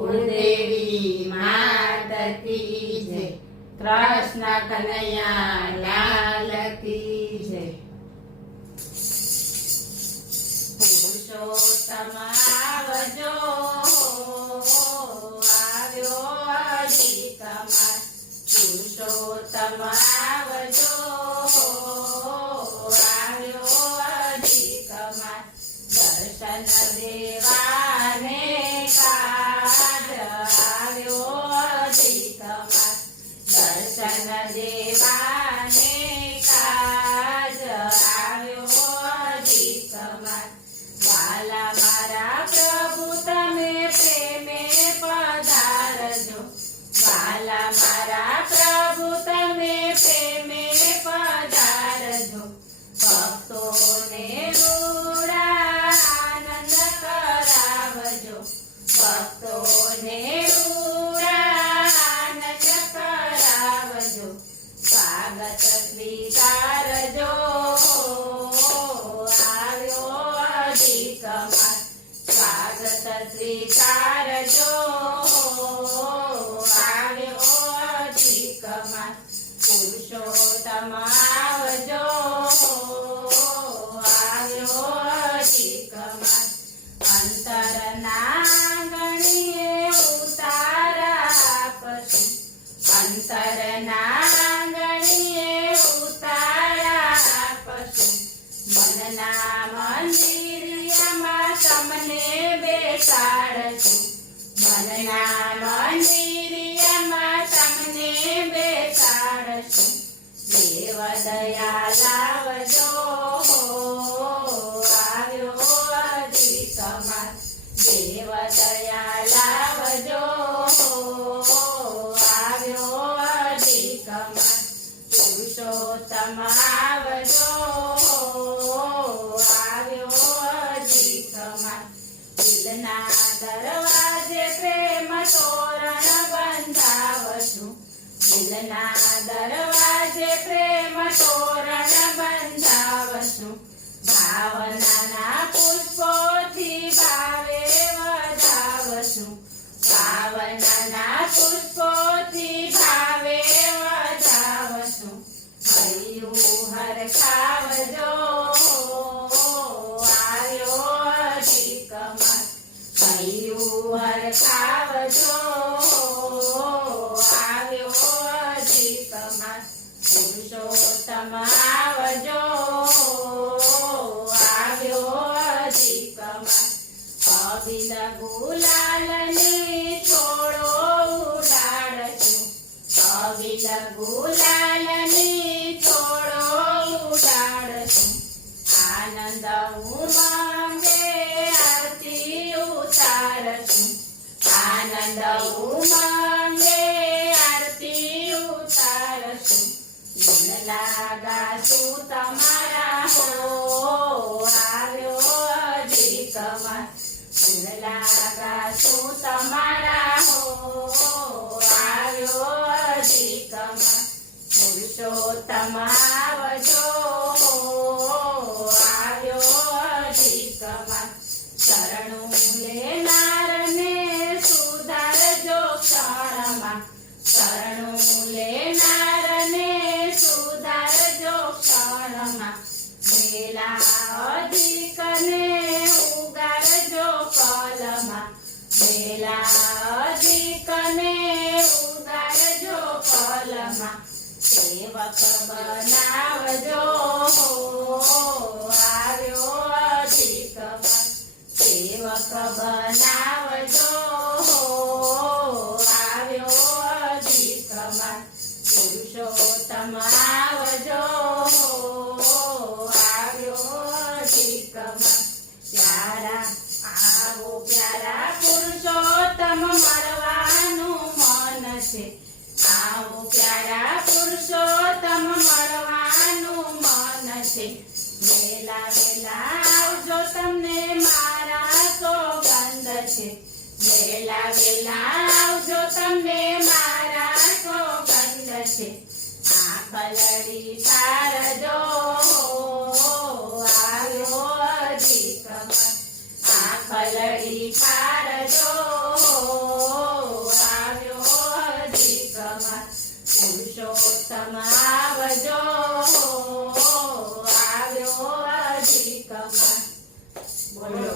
કુળદેવી માત કી જય, કૃષ્ણ કનૈયા લાલ કી જય. પુરુષોત્તમ આવજો, આવ્યો અધિક માસ. પુરુષોત્તમ આવજો, આવ્યો અધિક માસ. દર્શન દેવાને કાજ આવ્યો અધિક માસ. દર્શન દેવાને કાજ આવ્યો અધિક માસ. વાલા મારા પ્રભુ તમે પ્રેમે પધારજો, વાલા મારા પ્રભુ તમે પ્રેમે પધારજો. ભક્તોને રૂડા આનંદ કરાવજો, ભક્તોને રૂડા આનંદ કરાવજો. સ્વાગત સ્વીકારજો, આવ્યો અધિક માસ. સ્વાગત સ્વીકારજો, આવ્યો અધિક માસ. પુરુષોત્તમ આવજો, આવ્યો અધિક માસ. અંતરના આંગણીએ ઉતારા આપશું, અંતરના આંગણીએ ઉતારા આપશું. મનના મંદિરિયામાં તમને બેસાડશું, મનના મંદિરિયામાં તમને બેસાડશું. દેવ દયા લાવજો, આવ્યો અધિક માસ. દેવ દયા લાવજો, આવ્યો અધિક માસ. પુરુષોત્તમ આવજો, આવ્યો અધિક માસ. દિલના દરવાજે પ્રેમ તોરણ બંધાવશું, દિલના દરવાજે પ્રેમ તોરણ બંધાવશું. ભાવનાના પુષ્પોથી ભાવે વધાવશું, ભાવનાના પુષ્પોથી ભાવે વધાવશું. હૈયું હરખાવજો, આવ્યો અધિક માસ. હૈયું હરખાવજો, આવ્યો અધિક માસ. પુરુષોત્તમ આવજો, આવ્યો અધિક માસ. અબિલ ગુલાલની છોડો ઉડાડશું, અબિલ ગુલાલની છોડો ઉડાડશું. આનંદ ઉમંગે આરતી ઉતારશું, આનંદ ઉમંગે આરતી ઉતારશું. દિલ લાગાશું તમારા હો, આવ્યો અધિક માસ. દિલ લાગાશું તમારા હો, આવ્યો અધિક માસ. પુરુષોત્તમ આવજો, આવ્યો અધિક માસ. શરણું લેનારને સુધારજો ક્ષણમાં, શરણું લેનારને સુધારજો ક્ષણમાં. વેલા અધિકને ઉગારજો પલમાં, વેલા અધિકને ઉગારજો પલમાં. સેવક બનાવજો, આવ્યો અધિક માસ. સેવક બનાવજો, આવ્યો અધિક માસ. પુરુષોત્તમ આવજો, આવ્યો અધિક માસ. પ્યારા આવો પ્યારા પુરુષોત્તમ મળવાનું મન છે, આવો પ્યારા પુરુષોત્તમ મળવાનું મન છે. વેલા વેલા આવજો તમને મારા સોગંદ છે, વેલા વેલા આવજો તમને મારા સોગંદ છે. આંખલડી ઠારજો, આવ્યો અધિક માસ. આંખલડી ઠારજો, આવજો આવ્યો અધિક માસ બોલો